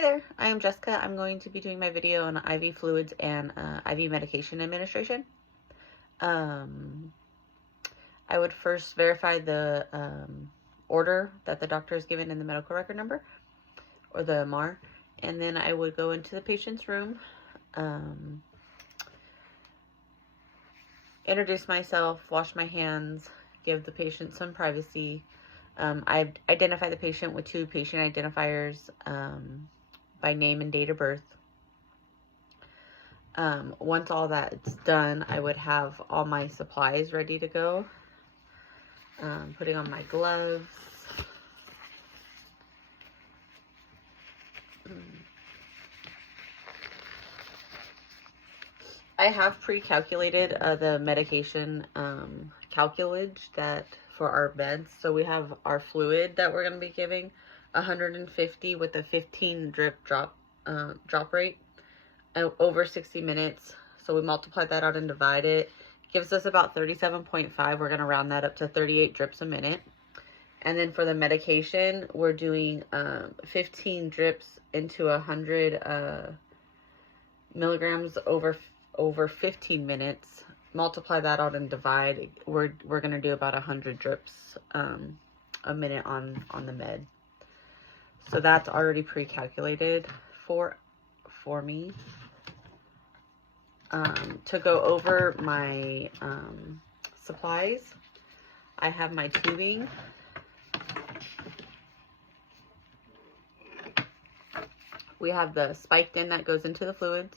Hi there, I am Jessica. I'm going to be doing my video on IV fluids and IV medication administration. I would first verify the order that the doctor has given in the medical record number, or the MAR, and then I would go into the patient's room, introduce myself, wash my hands, give the patient some privacy. I've identified the patient with 2 patient identifiers by name and date of birth. Once all that's done, I would have all my supplies ready to go. Putting on my gloves. I have pre-calculated the medication calculage that for our meds. So we have our fluid that we're going to be giving 150 with a 15 drip drop rate over 60 minutes. So we multiply that out and divide it. Gives us about 37.5. We're going to round that up to 38 drips a minute. And then for the medication, we're doing 15 drips into 100 milligrams over 15 minutes. Multiply that out and divide. We're going to do about 100 drips a minute on the med. So that's already pre-calculated for me. To go over my supplies, I have my tubing. We have the spiked in that goes into the fluids.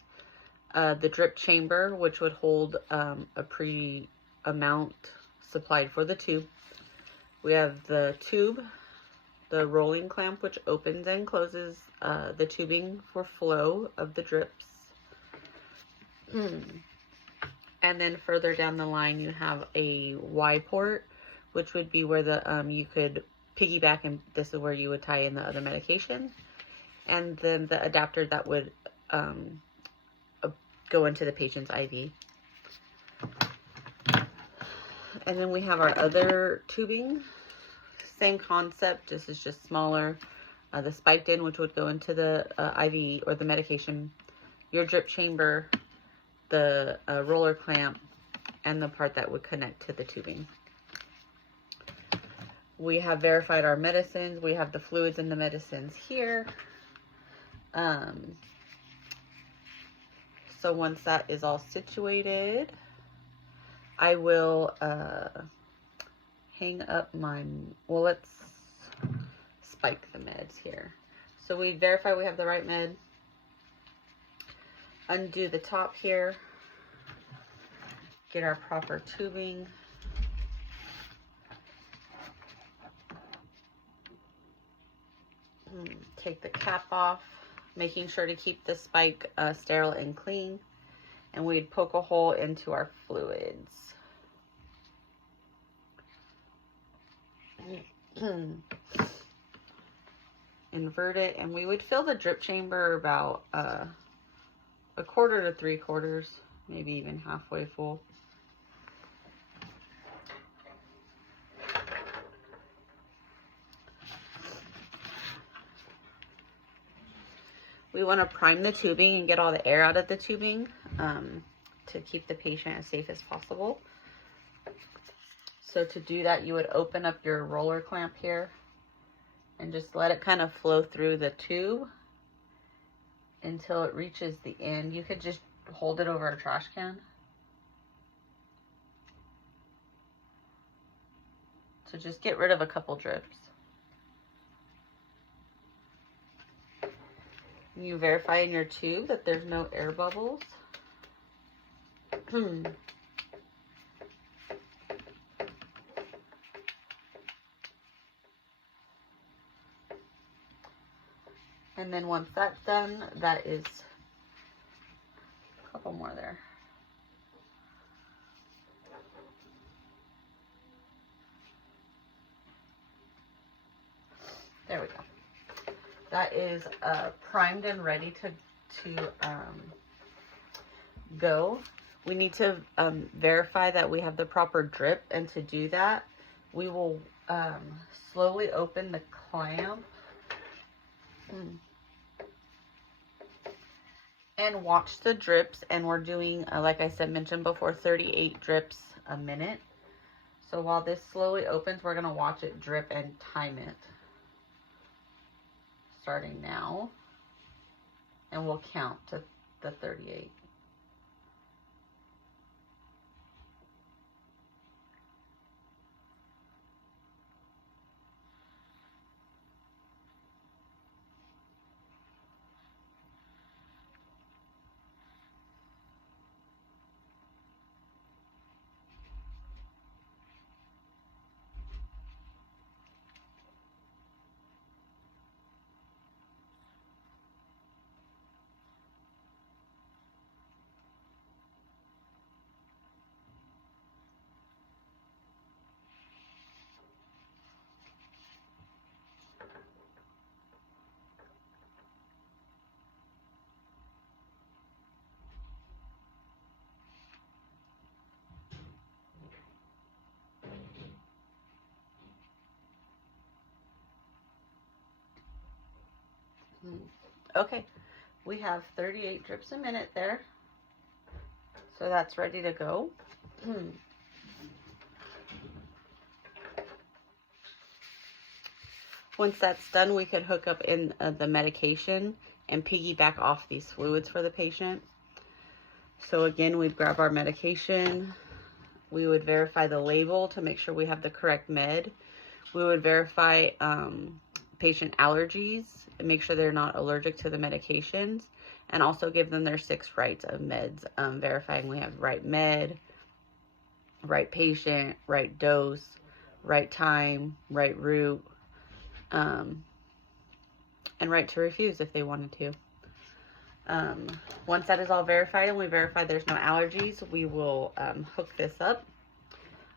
The drip chamber, which would hold a amount supplied for the tube. We have the tube, the rolling clamp, which opens and closes the tubing for flow of the drips. And then further down the line, you have a Y port, which would be where the you could piggyback, and this is where you would tie in the other medication. And then the adapter that would go into the patient's IV. And then we have our other tubing. Same concept, this is just smaller. The spiked in, which would go into the IV or the medication. Your drip chamber, the roller clamp, and the part that would connect to the tubing. We have verified our medicines. We have the fluids and the medicines here. So once that is all situated, I will hang up my, well, let's spike the meds here. So we verify we have the right med. Undo the top here. Get our proper tubing. Take the cap off, making sure to keep the spike sterile and clean. And we'd poke a hole into our fluids. Invert it, and we would fill the drip chamber about 1/4 to 3/4, maybe even halfway full. We want to prime the tubing and get all the air out of the tubing to keep the patient as safe as possible. So to do that, you would open up your roller clamp here and just let it kind of flow through the tube until it reaches the end. You could just hold it over a trash can. So just get rid of a couple drips. You verify in your tube that there's no air bubbles. And then once that's done, that is a couple more there. There we go. That is primed and ready to go. We need to verify that we have the proper drip, and to do that, we will slowly open the clamp and watch the drips. And we're doing, like I said, mentioned before, 38 drips a minute. So while this slowly opens, we're going to watch it drip and time it. Starting now. And we'll count to the 38. Okay, we have 38 drips a minute there. So that's ready to go. Once that's done, we could hook up in the medication and piggyback off these fluids for the patient. So again, we'd grab our medication. We would verify the label to make sure we have the correct med. We would verify patient allergies and make sure they're not allergic to the medications, and also give them their 6 rights of meds, verifying we have right med, right patient, right dose, right time, right route, and right to refuse if they wanted to. Once that is all verified and we verify there's no allergies, we will hook this up,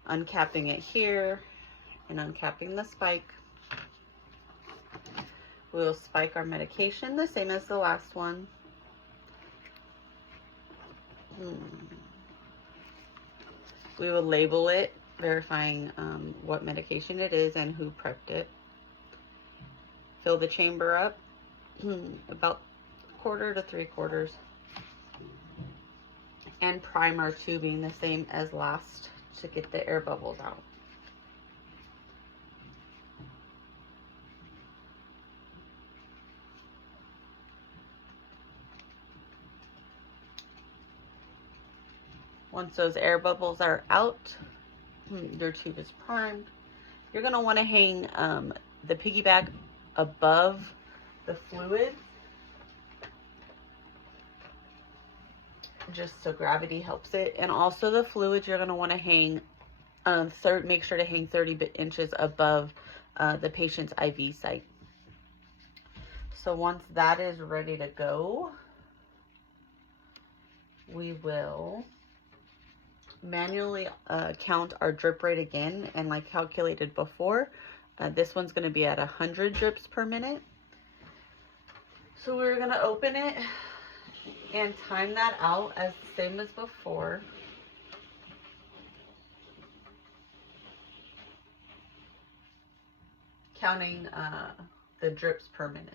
uncapping it here and uncapping the spike. We will spike our medication the same as the last one. We will label it, verifying what medication it is and who prepped it. Fill the chamber up about 1/4 to 3/4. And prime our tubing the same as last to get the air bubbles out. Once those air bubbles are out, your tube is primed. You're going to want to hang the piggyback above the fluid, just so gravity helps it. And also the fluids you're going to want to hang, make sure to hang 30 inches above the patient's IV site. So once that is ready to go, we will manually count our drip rate again, and like calculated before, this one's going to be at 100 drips per minute. So we're going to open it and time that out as the same as before. Counting the drips per minute.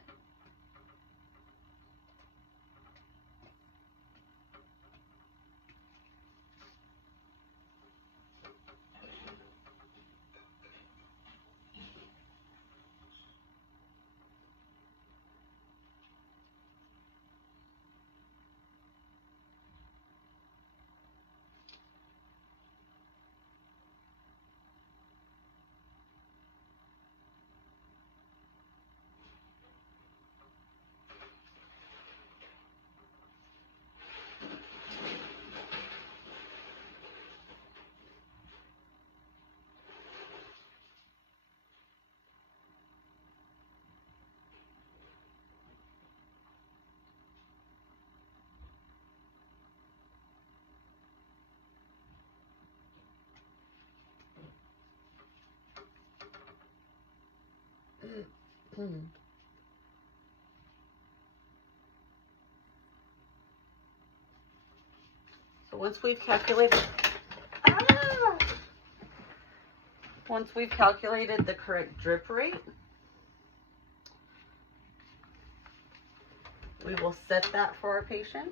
So once we've calculated the correct drip rate, We will set that for our patient.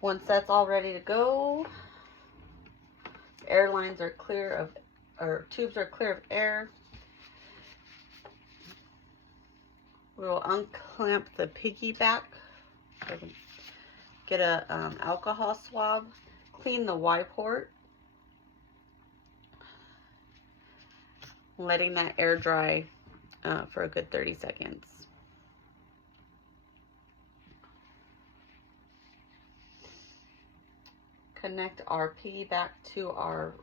Once that's all ready to go, airlines are clear of, or tubes are clear of air. We will unclamp the piggyback. Get a alcohol swab. Clean the Y port. Letting that air dry for a good 30 seconds. Connect our piggyback to our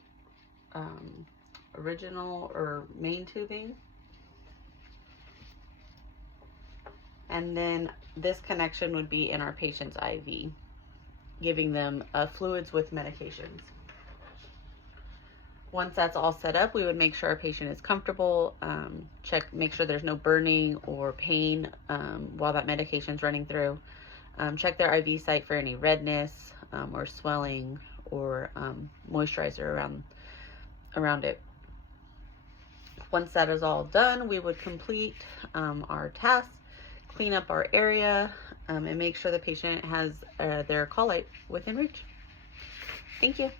original or main tubing. And then this connection would be in our patient's IV, giving them fluids with medications. Once that's all set up, we would make sure our patient is comfortable, make sure there's no burning or pain while that medication is running through. Check their IV site for any redness or swelling or moisturizer around it. Once that is all done, we would complete our task, clean up our area, and make sure the patient has their call light within reach. Thank you.